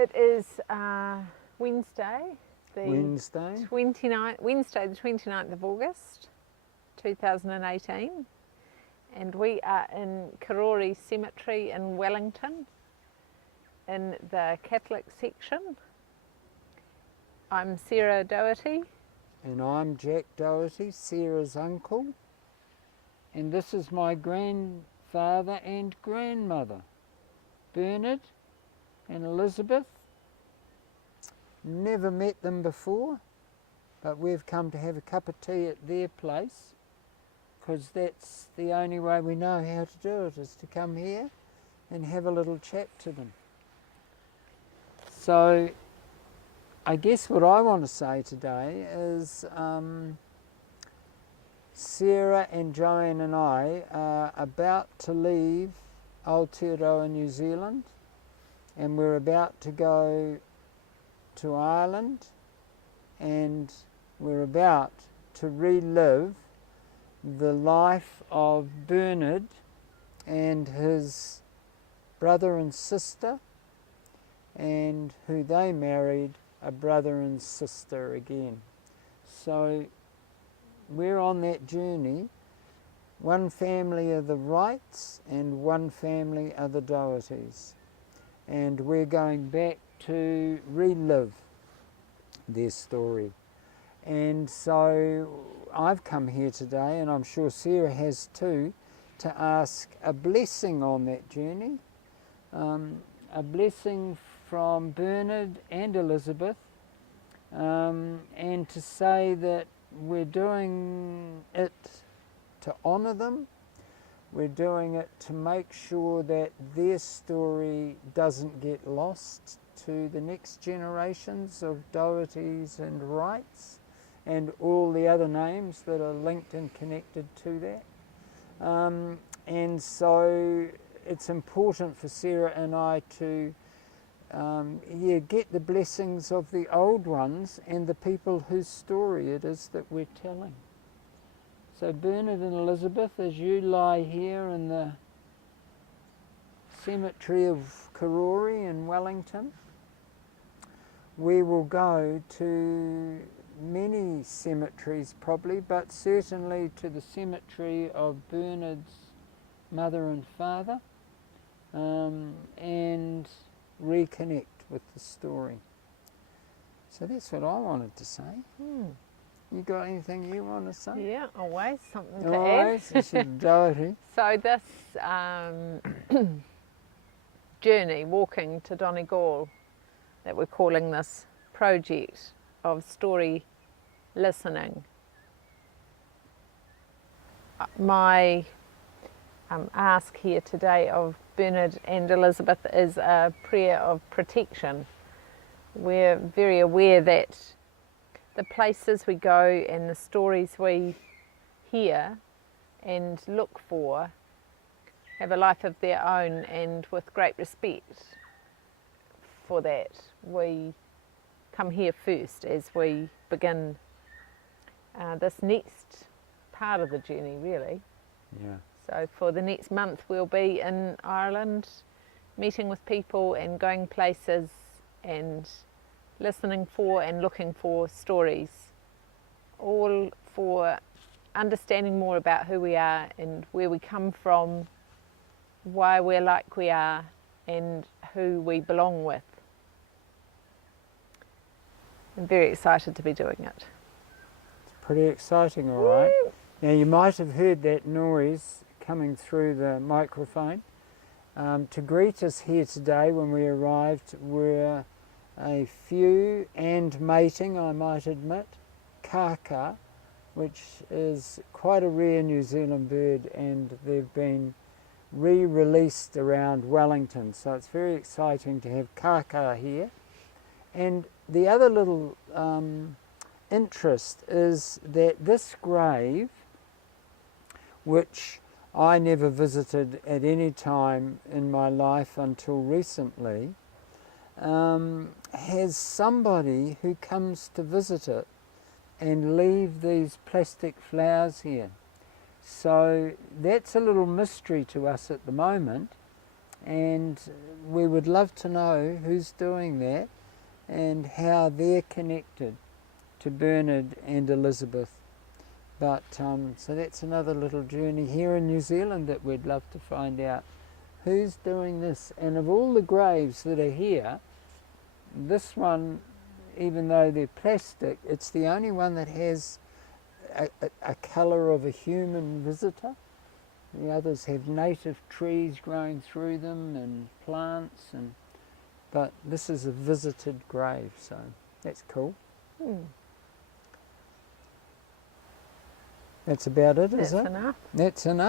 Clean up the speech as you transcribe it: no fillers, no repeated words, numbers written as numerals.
It is Wednesday, the 29th of August 2018, and we are in Karori Cemetery in Wellington in the Catholic section. I'm Sarah Doherty. And I'm Jack Doherty, Sarah's uncle. And this is my grandfather and grandmother, Bernard and Elizabeth. Never met them before, but we've come to have a cup of tea at their place, because that's the only way we know how to do it, is to come here and have a little chat to them. So I guess what I want to say today is Sarah and Joanne and I are about to leave Aotearoa, New Zealand, and we're about to go to Ireland, and we're about to relive the life of Bernard and his brother and sister, and who they married a brother and sister again. So we're on that journey. One family are the Wrights and one family are the Dohertys, and we're going back to relive their story. And so I've come here today, and I'm sure Sarah has too, to ask a blessing on that journey, a blessing from Bernard and Elizabeth, and to say that we're doing it to honour them. We're doing it to make sure that their story doesn't get lost to the next generations of Dohertys and Wrights and all the other names that are linked and connected to that. And so it's important for Sarah and I to get the blessings of the old ones and the people whose story it is that we're telling. So Bernard and Elizabeth, as you lie here in the cemetery of Karori in Wellington, we will go to many cemeteries probably, but certainly to the cemetery of Bernard's mother and father, and reconnect with the story. So that's what I wanted to say. You got anything you want to say? Yeah, always something to Always, add. Doherty. So this journey, walking to Donegal, that we're calling this project of story listening. My ask here today of Bernard and Elizabeth is a prayer of protection. We're very aware that the places we go and the stories we hear and look for have a life of their own, and with great respect for that, we come here first as we begin this next part of the journey, really. Yeah. So for the next month we'll be in Ireland, meeting with people and going places and listening for and looking for stories, all for understanding more about who we are and where we come from, why we're like we are, and who we belong with. I'm very excited to be doing it. It's pretty exciting, all right. Now you might have heard that noise coming through the microphone. To greet us here today when we arrived were a few, and mating, I might admit, kaka, which is quite a rare New Zealand bird, and they've been re-released around Wellington, so it's very exciting to have kaka here. And the other little interest is that this grave, which I never visited at any time in my life until recently, has somebody who comes to visit it and leave these plastic flowers here. So that's a little mystery to us at the moment, and we would love to know who's doing that and how they're connected to Bernard and Elizabeth. But so that's another little journey here in New Zealand that we'd love to find out who's doing this. And of all the graves that are here, this one, even though they're plastic, it's the only one that has a colour of a human visitor. The others have native trees growing through them and plants, but this is a visited grave, so that's cool. That's about it, is it? That's enough. That's enough.